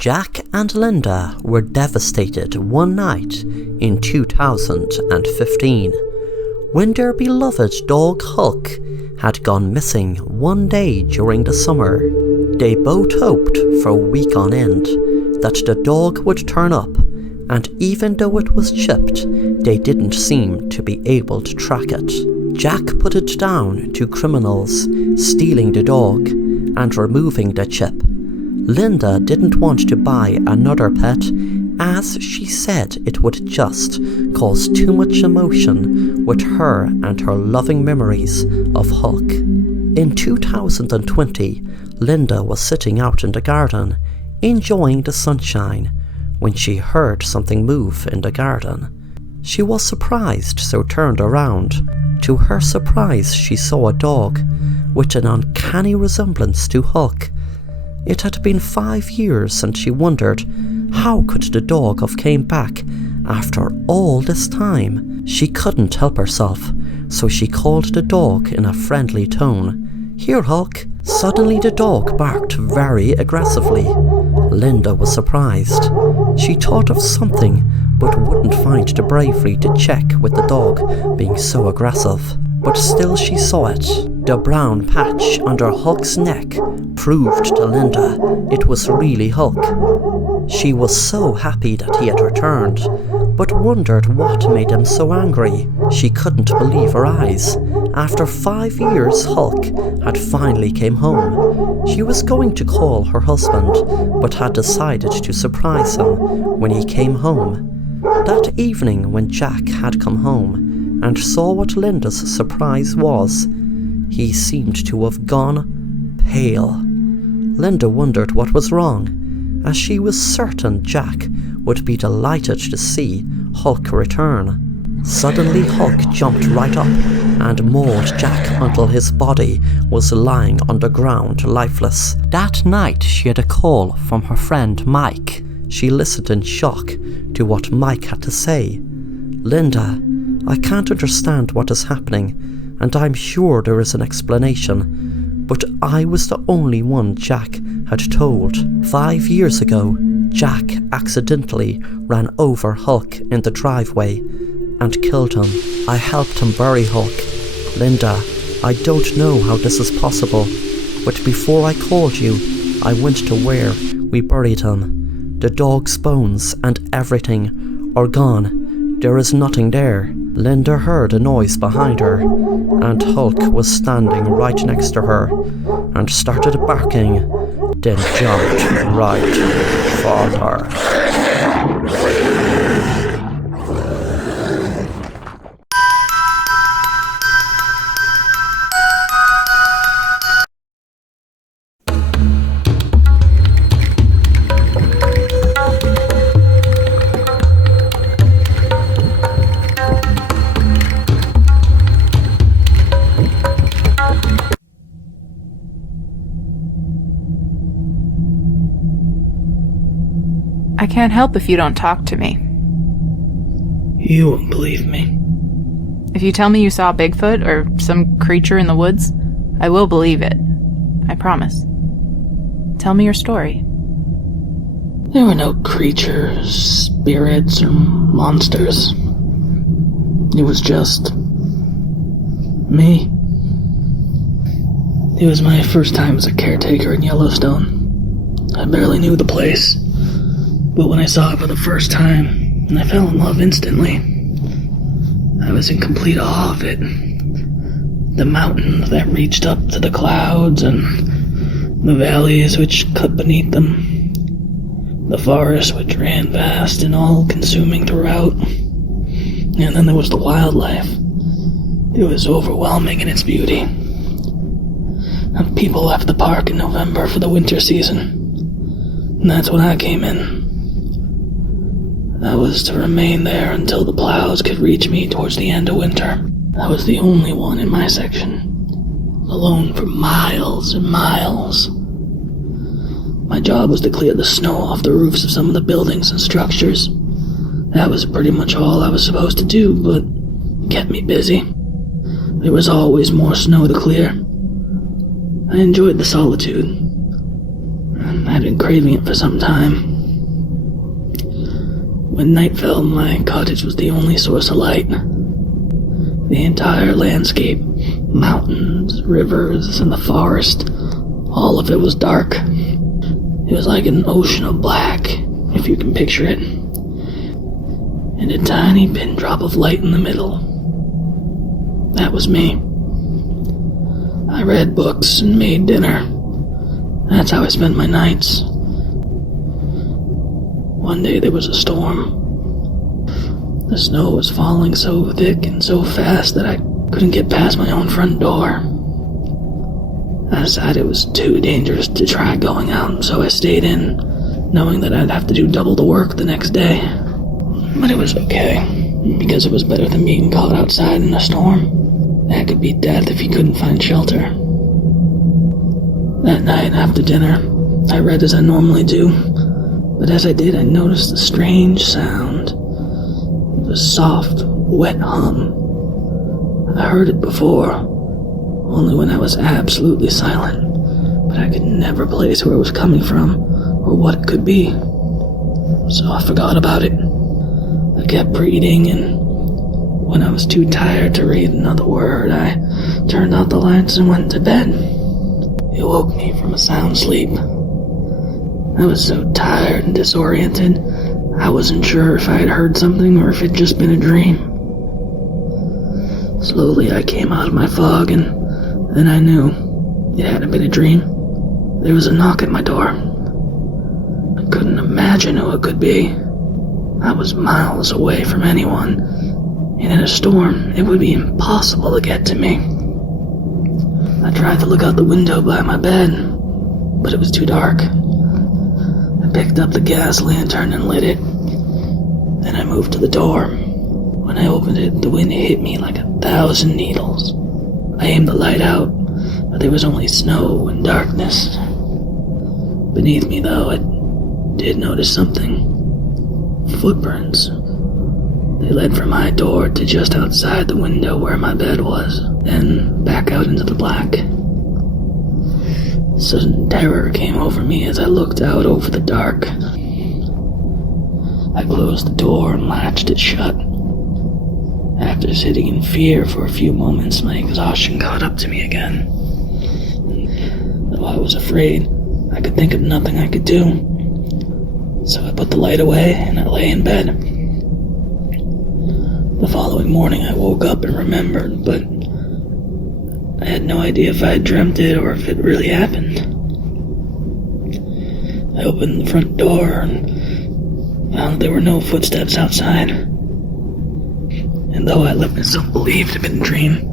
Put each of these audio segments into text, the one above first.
Jack and Linda were devastated one night in 2015 when their beloved dog Huck had gone missing one day during the summer. They both hoped for a week on end that the dog would turn up, and even though it was chipped, they didn't seem to be able to track it. Jack put it down to criminals stealing the dog and removing the chip. Linda didn't want to buy another pet, as she said it would just cause too much emotion with her and her loving memories of Huck. In 2020, Linda was sitting out in the garden, enjoying the sunshine, when she heard something move in the garden. She was surprised, so turned around. To her surprise, she saw a dog with an uncanny resemblance to Huck. It had been 5 years, and she wondered, how could the dog have came back after all this time? She couldn't help herself, so she called the dog in a friendly tone. "Here, Huck." Suddenly the dog barked very aggressively. Linda was surprised. She thought of something, but wouldn't find the bravery to check with the dog being so aggressive. But still she saw it. The brown patch under Huck's neck proved to Linda it was really Huck. She was so happy that he had returned, but wondered what made him so angry. She couldn't believe her eyes. After 5 years, Huck had finally came home. She was going to call her husband, but had decided to surprise him when he came home. That evening, when Jack had come home and saw what Linda's surprise was, he seemed to have gone pale. Linda wondered what was wrong, as she was certain Jack would be delighted to see Huck return. Suddenly Huck jumped right up and mauled Jack until his body was lying on the ground lifeless. That night she had a call from her friend Mike. She listened in shock to what Mike had to say. "Linda, I can't understand what is happening, and I'm sure there is an explanation, but I was the only one Jack had told. 5 years ago, Jack accidentally ran over Huck in the driveway and killed him. I helped him bury Huck. Linda, I don't know how this is possible, but before I called you, I went to where we buried him. The dog's bones and everything are gone. There is nothing there." Linda heard a noise behind her, and Huck was standing right next to her and started barking, then jumped right for her. I can't help if you don't talk to me. You won't believe me. If you tell me you saw Bigfoot or some creature in the woods, I will believe it. I promise. Tell me your story. There were no creatures, spirits, or monsters. It was just me. It was my first time as a caretaker in Yellowstone. I barely knew the place, but when I saw it for the first time, and I fell in love instantly. I was in complete awe of it. The mountains that reached up to the clouds, and the valleys which cut beneath them. The forest which ran vast and all-consuming throughout. And then there was the wildlife. It was overwhelming in its beauty. And people left the park in November for the winter season. And that's when I came in. I was to remain there until the plows could reach me towards the end of winter. I was the only one in my section, alone for miles and miles. My job was to clear the snow off the roofs of some of the buildings and structures. That was pretty much all I was supposed to do, but it kept me busy. There was always more snow to clear. I enjoyed the solitude. I'd been craving it for some time. When night fell, my cottage was the only source of light. The entire landscape, mountains, rivers, and the forest, all of it was dark. It was like an ocean of black, if you can picture it. And a tiny pin drop of light in the middle. That was me. I read books and made dinner. That's how I spent my nights. One day there was a storm. The snow was falling so thick and so fast that I couldn't get past my own front door. I decided it was too dangerous to try going out, so I stayed in, knowing that I'd have to do double the work the next day. But it was okay, because it was better than being caught outside in a storm. That could be death if you couldn't find shelter. That night after dinner, I read as I normally do, but as I did, I noticed a strange sound. It was a soft, wet hum. I heard it before, only when I was absolutely silent, but I could never place where it was coming from or what it could be. So I forgot about it. I kept reading, and when I was too tired to read another word, I turned out the lights and went to bed. It woke me from a sound sleep. I was so tired and disoriented, I wasn't sure if I had heard something or if it'd just been a dream. Slowly I came out of my fog, and then I knew it hadn't been a dream. There was a knock at my door. I couldn't imagine who it could be. I was miles away from anyone, and in a storm, it would be impossible to get to me. I tried to look out the window by my bed, but it was too dark. I picked up the gas lantern and lit it. Then I moved to the door. When I opened it, the wind hit me like 1,000 needles. I aimed the light out, but there was only snow and darkness. Beneath me, though, I did notice something. Footprints. They led from my door to just outside the window where my bed was, then back out into the black. Sudden terror came over me as I looked out over the dark. I closed the door and latched it shut. After sitting in fear for a few moments, my exhaustion caught up to me again. Though I was afraid, I could think of nothing I could do. So I put the light away and I lay in bed. The following morning I woke up and remembered, but I had no idea if I had dreamt it or if it really happened. I opened the front door and found there were no footsteps outside. And though I lived in some belief it had been a dream,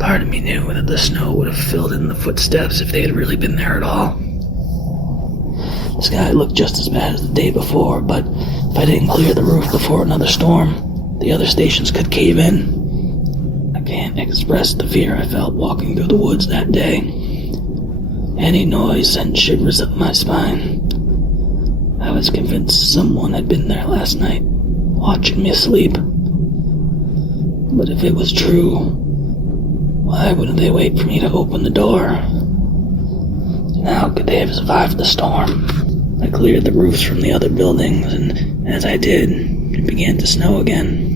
part of me knew that the snow would have filled in the footsteps if they had really been there at all. The sky looked just as bad as the day before, but if I didn't clear the roof before another storm, the other stations could cave in. I can't express the fear I felt walking through the woods that day. Any noise sent shivers up my spine. I was convinced someone had been there last night, watching me sleep. But if it was true, why wouldn't they wait for me to open the door? And how could they have survived the storm? I cleared the roofs from the other buildings, and as I did, it began to snow again.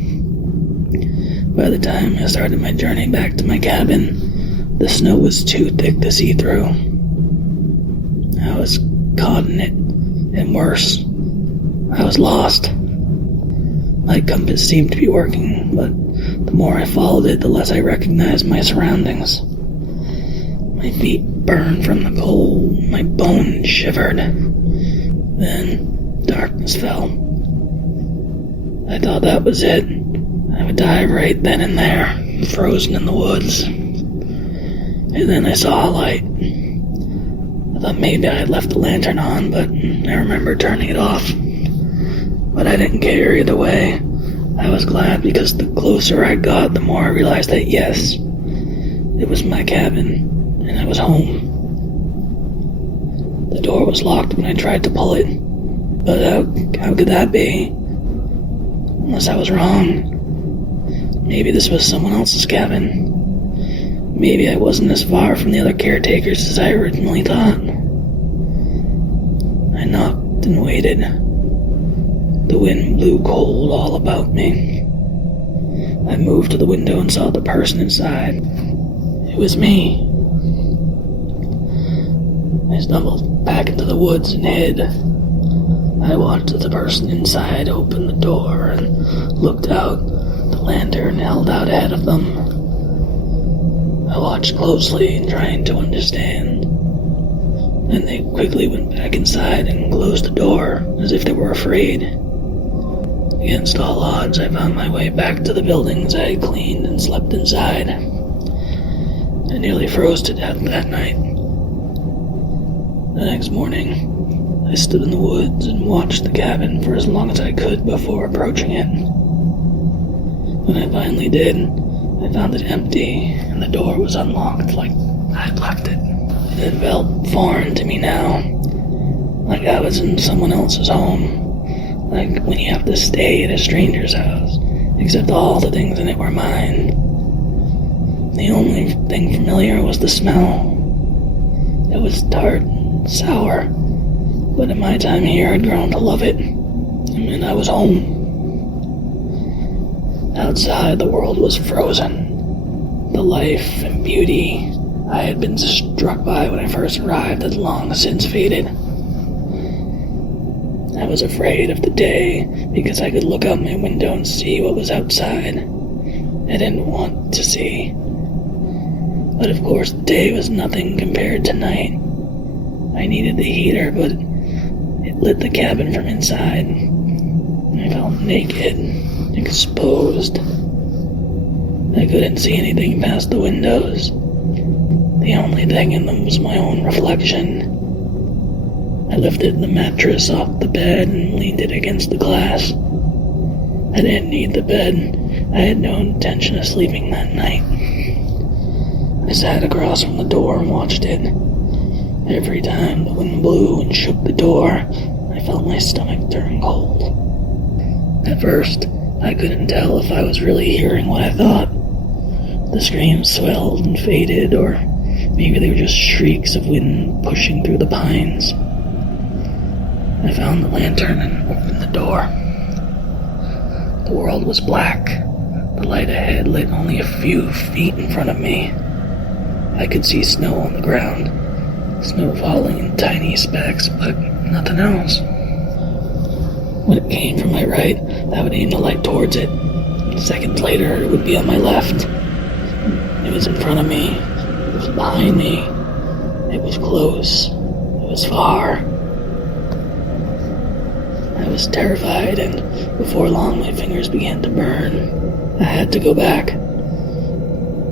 By the time I started my journey back to my cabin, the snow was too thick to see through. I was caught in it, and worse, I was lost. My compass seemed to be working, but the more I followed it, the less I recognized my surroundings. My feet burned from the cold, my bones shivered. Then darkness fell. I thought that was it. I would die right then and there, frozen in the woods. And then I saw a light. I thought maybe I had left the lantern on, but I remember turning it off. But I didn't care either way. I was glad because the closer I got, the more I realized that yes, it was my cabin, and I was home. The door was locked when I tried to pull it, but how could that be? Unless I was wrong. Maybe this was someone else's cabin. Maybe I wasn't as far from the other caretakers as I originally thought. I knocked and waited. The wind blew cold all about me. I moved to the window and saw the person inside. It was me. I stumbled back into the woods and hid. I watched the person inside open the door and looked out, the lantern held out ahead of them. I watched closely, trying to understand. Then they quickly went back inside and closed the door, as if they were afraid. Against all odds, I found my way back to the buildings I had cleaned and slept inside. I nearly froze to death that night. The next morning, I stood in the woods and watched the cabin for as long as I could before approaching it. When I finally did, I found it empty and the door was unlocked like I'd left it. It felt foreign to me now, like I was in someone else's home, like when you have to stay at a stranger's house, except all the things in it were mine. The only thing familiar was the smell. It was tart and sour, but in my time here I'd grown to love it, and I was home. Outside, the world was frozen. The life and beauty I had been struck by when I first arrived had long since faded. I was afraid of the day because I could look out my window and see what was outside. I didn't want to see. But of course, the day was nothing compared to night. I needed the heater, but it lit the cabin from inside. I felt naked, exposed. I couldn't see anything past the windows. The only thing in them was my own reflection. I lifted the mattress off the bed and leaned it against the glass. I didn't need the bed. I had no intention of sleeping that night. I sat across from the door and watched it. Every time the wind blew and shook the door, I felt my stomach turn cold. At first, I couldn't tell if I was really hearing what I thought. The screams swelled and faded, or maybe they were just shrieks of wind pushing through the pines. I found the lantern and opened the door. The world was black. The light ahead lit only a few feet in front of me. I could see snow on the ground, snow falling in tiny specks, but nothing else. When it came from my right, I would aim the light towards it. Seconds later, it would be on my left. It was in front of me. It was behind me. It was close. It was far. I was terrified, and before long, my fingers began to burn. I had to go back.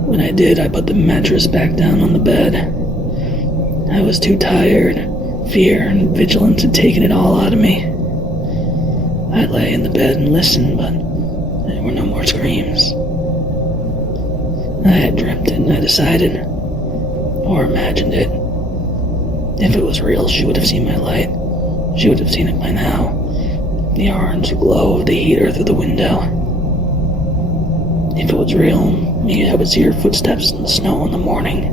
When I did, I put the mattress back down on the bed. I was too tired. Fear and vigilance had taken it all out of me. I lay in the bed and listened, but there were no more screams. I had dreamt it, and I decided, or imagined it. If it was real, she would have seen my light. She would have seen it by now. The orange glow of the heater through the window. If it was real, maybe I would see her footsteps in the snow in the morning.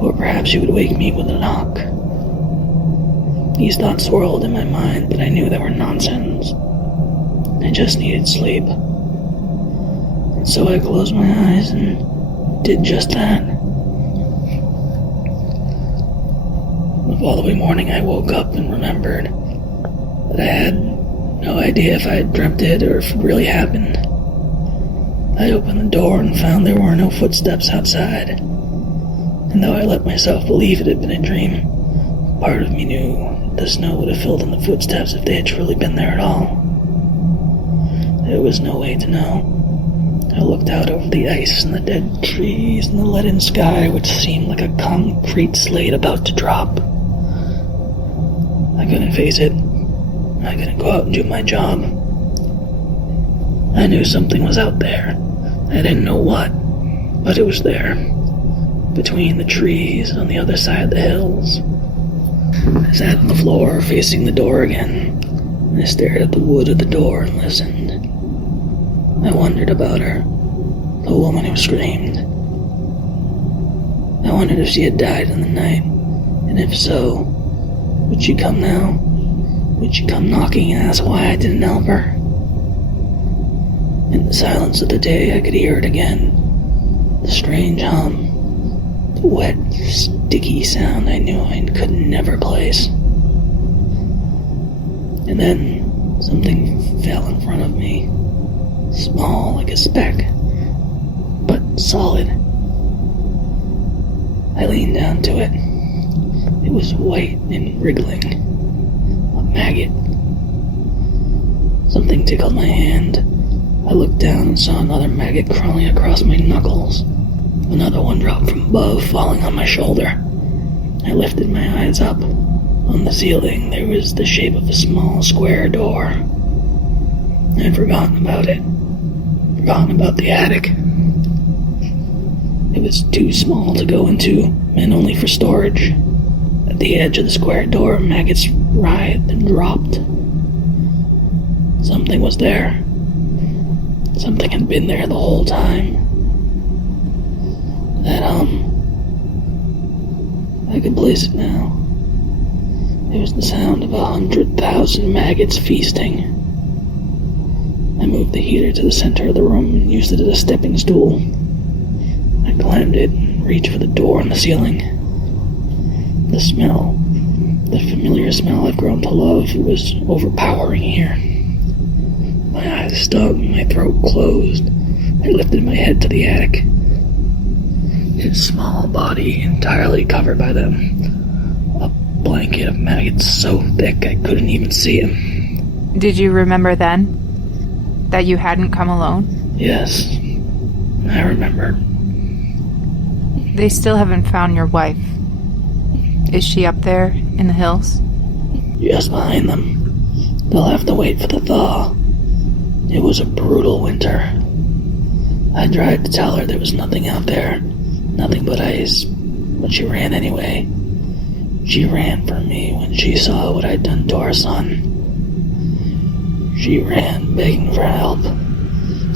Or perhaps she would wake me with a knock. These thoughts swirled in my mind, but I knew they were nonsense. I just needed sleep. And so I closed my eyes and did just that. The following morning I woke up and remembered that I had no idea if I had dreamt it or if it really happened. I opened the door and found there were no footsteps outside. And though I let myself believe it had been a dream, part of me knew the snow would have filled in the footsteps if they had truly been there at all. There was no way to know. I looked out over the ice and the dead trees and the leaden sky, which seemed like a concrete slate about to drop. I couldn't face it. I couldn't go out and do my job. I knew something was out there. I didn't know what, but it was there. Between the trees on the other side of the hills. I sat on the floor facing the door again. I stared at the wood of the door and listened. I wondered about her, the woman who screamed. I wondered if she had died in the night, and if so, would she come now? would she come knocking and ask why I didn't help her? In the silence of the day, I could hear it again. The strange hum. The wet, sticky sound I knew I could never place. And then something fell in front of me. Small like a speck, but solid. I leaned down to it. It was white and wriggling. A maggot. Something tickled my hand. I looked down and saw another maggot crawling across my knuckles. Another one dropped from above, falling on my shoulder. I lifted my eyes up. On the ceiling, there was the shape of a small square door. I had forgotten about it. Forgotten about the attic. It was too small to go into, meant only for storage. At the edge of the square door, maggots writhed and dropped. Something was there. Something had been there the whole time. That I could place it now. It was the sound of 100,000 maggots feasting. I moved the heater to the center of the room and used it as a stepping stool. I climbed it and reached for the door on the ceiling. The smell, the familiar smell I've grown to love, was overpowering here. My eyes stung, my throat closed. I lifted my head to the attic. His small body entirely covered by them. A blanket of maggots so thick I couldn't even see him. Did you remember then that you hadn't come alone? Yes, I remembered. They still haven't found your wife. Is she up there in the hills? Just behind them. They'll have to wait for the thaw. It was a brutal winter. I tried to tell her there was nothing out there, nothing but ice, but she ran anyway. She ran for me when she saw what I'd done to our son. She ran begging for help,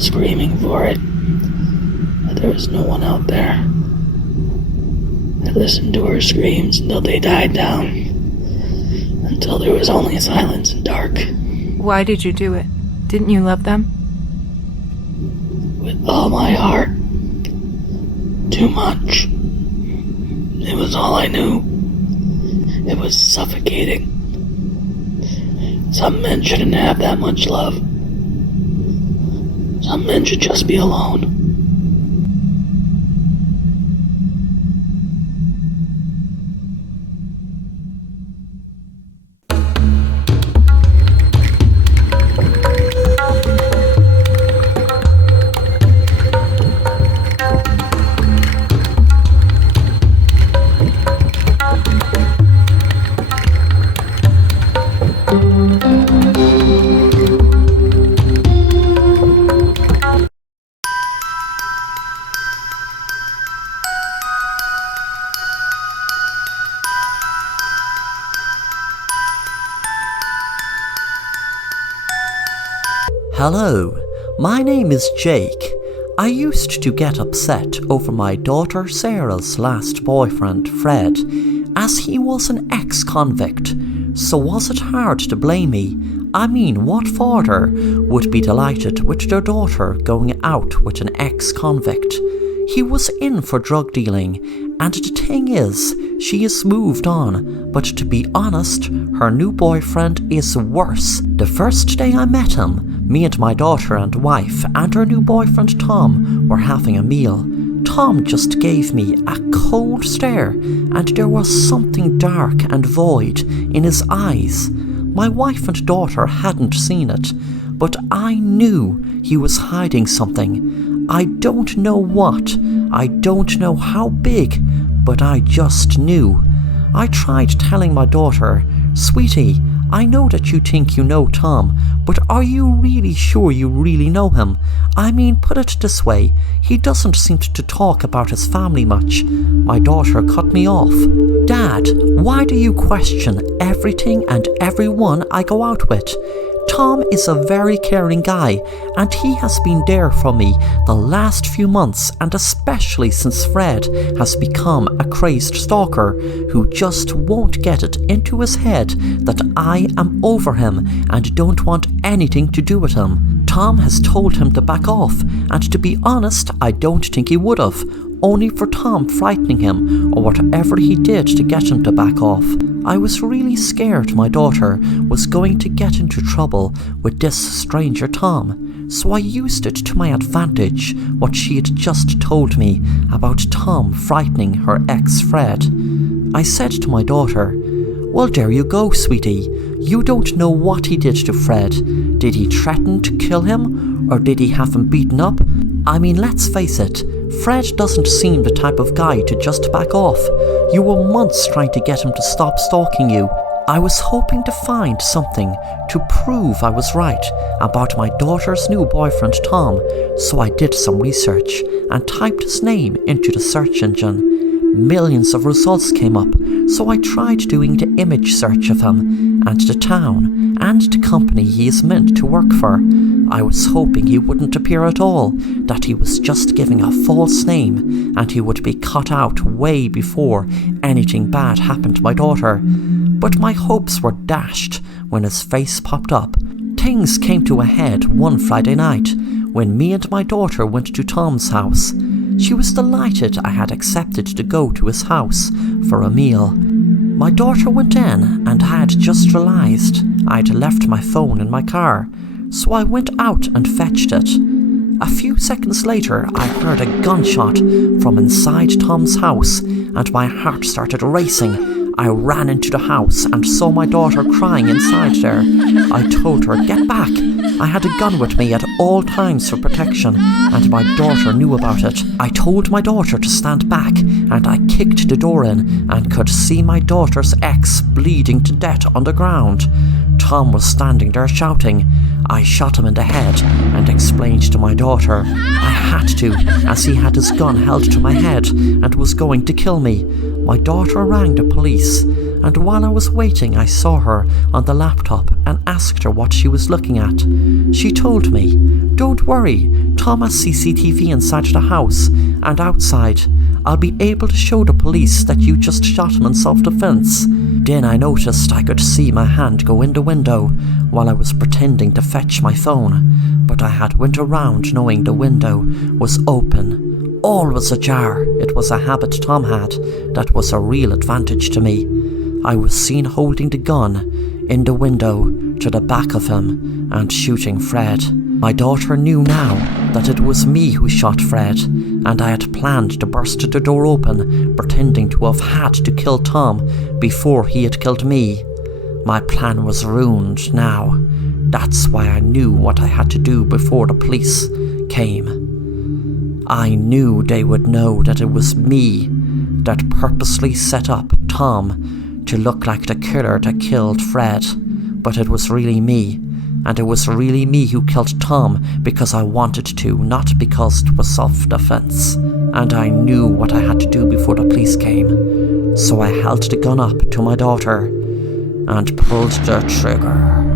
screaming for it, but there was no one out there. I listened to her screams until they died down, until there was only silence and dark. Why did you do it? Didn't you love them? With all my heart. Too much. It was all I knew. It was suffocating. Some men shouldn't have that much love. Some men should just be alone. Hello, my name is Jake. I used to get upset over my daughter Sarah's last boyfriend, Fred, as he was an ex-convict. So was it hard to blame me? I mean, what father would be delighted with their daughter going out with an ex-convict? He was in for drug dealing, and the thing is, she has moved on, but to be honest, her new boyfriend is worse. The first day I met him, me and my daughter and wife and her new boyfriend Tom were having a meal. Tom just gave me a cold stare, and there was something dark and void in his eyes. My wife and daughter hadn't seen it, but I knew he was hiding something. I don't know what, I don't know how big, but I just knew. I tried telling my daughter, "Sweetie, I know that you think you know Tom, but are you really sure you really know him? I mean, put it this way, he doesn't seem to talk about his family much." My daughter cut me off. "Dad, why do you question everything and everyone I go out with? Tom is a very caring guy, and he has been there for me the last few months, and especially since Fred has become a crazed stalker who just won't get it into his head that I am over him and don't want anything to do with him. Tom has told him to back off, and to be honest, I don't think he would have, only for Tom frightening him or whatever he did to get him to back off. I was really scared my daughter was going to get into trouble with this stranger Tom, so I used it to my advantage what she had just told me about Tom frightening her ex Fred. I said to my daughter, "Well, there you go, sweetie. You don't know what he did to Fred. Did he threaten to kill him, or did he have him beaten up? I mean, let's face it, Fred doesn't seem the type of guy to just back off. You were months trying to get him to stop stalking you. I was hoping to find something to prove I was right about my daughter's new boyfriend Tom, so I did some research and typed his name into the search engine. Millions of results came up, so I tried doing the image search of him and the town and the company he is meant to work for. I was hoping he wouldn't appear at all, that he was just giving a false name and he would be cut out way before anything bad happened to my daughter. But my hopes were dashed when his face popped up. Things came to a head one Friday night when me and my daughter went to Tom's house. She was delighted I had accepted to go to his house for a meal. My daughter went in and had just realised I'd left my phone in my car, so I went out and fetched it. A few seconds later, I heard a gunshot from inside Tom's house and my heart started racing. I ran into the house and saw my daughter crying inside there. I told her, "Get back." I had a gun with me at all times for protection, and my daughter knew about it. I told my daughter to stand back, and I kicked the door in and could see my daughter's ex bleeding to death on the ground. Tom was standing there shouting. I shot him in the head and explained to my daughter I had to, as he had his gun held to my head and was going to kill me. My daughter rang the police, and while I was waiting I saw her on the laptop and asked her what she was looking at. She told me, "Don't worry, Tom has CCTV inside the house and outside. I'll be able to show the police that you just shot him in self-defense." Then I noticed I could see my hand go in the window while I was pretending to fetch my phone, but I had went around knowing the window was open. All was ajar. It was a habit Tom had that was a real advantage to me. I was seen holding the gun in the window to the back of him and shooting Fred. My daughter knew now that it was me who shot Fred, and I had planned to burst the door open, pretending to have had to kill Tom before he had killed me. My plan was ruined now. That's why I knew what I had to do before the police came. I knew they would know that it was me that purposely set up Tom to look like the killer that killed Fred, but it was really me, and it was really me who killed Tom because I wanted to, not because it was self-defense. And I knew what I had to do before the police came, so I held the gun up to my daughter and pulled the trigger.